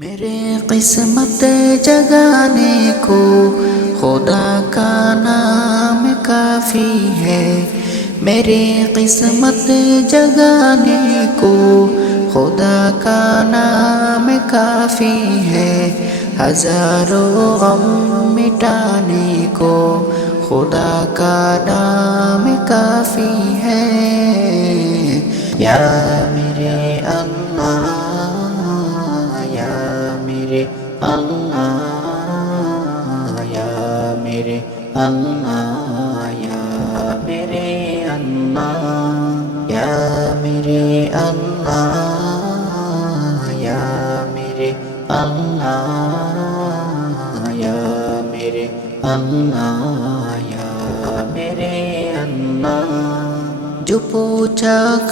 میرے قسمت جگانے کو خدا کا نام کافی ہے میرے قسمت جگانے کو خدا کا نام کافی ہے ہزاروں غم مٹانے کو خدا کا نام کافی ہے یا yeah. میرے میرے میرے میرے میرے میرے میرے میرے جو میرے ان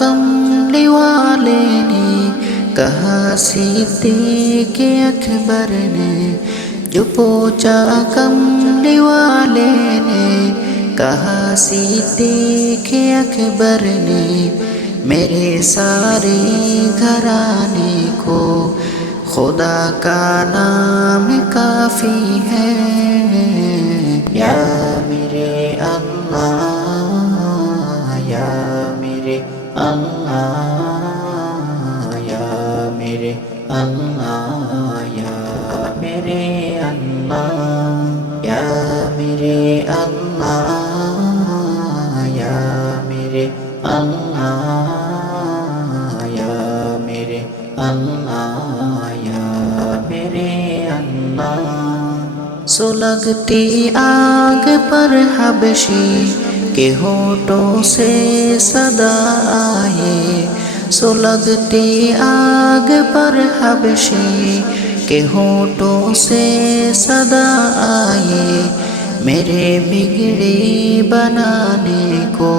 میرے نے میرے عمار میرے اکبر میرے ان پوچھا کم کہ نے جو پوچا کم دیوالے نے کہا سی دیکھے اکبر نے میرے سارے گھرانے کو خدا کا نام کافی ہے یا, یا میرے اللہ یا میرے اللہ یا میرے اللہ یا, میرے اللہ، یا, میرے اللہ، یا اللہ میرے اللہ سلگتی آگ پر حبشی کے تو سے صدا آئے سلگتی آگ پر حبشی کے تو سے صدا آئے میرے بگڑی بنانے کو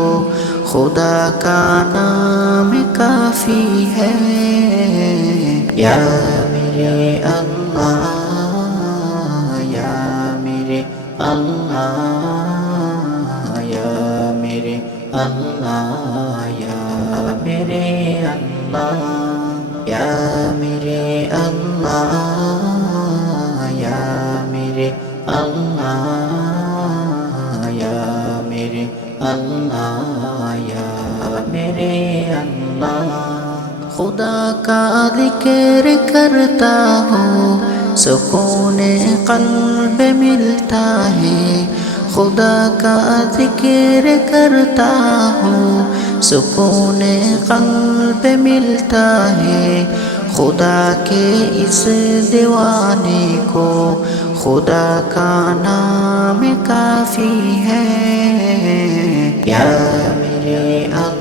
خدا کا نام میں کافی ہے یا میرے اللہ یا میرے اللہ یا میرے اللہ یا میرے اللہ یا میرے اللہ یا میرے اللہ یا میرے اللہ یا میرے اللہ خدا کا ذکر کرتا ہوں سکون قلب ملتا ہے خدا کا ذکر کرتا ہوں سکون قلب ملتا ہے خدا کے اس دیوانے کو خدا کا نام کافی ہے یا میرے اللہ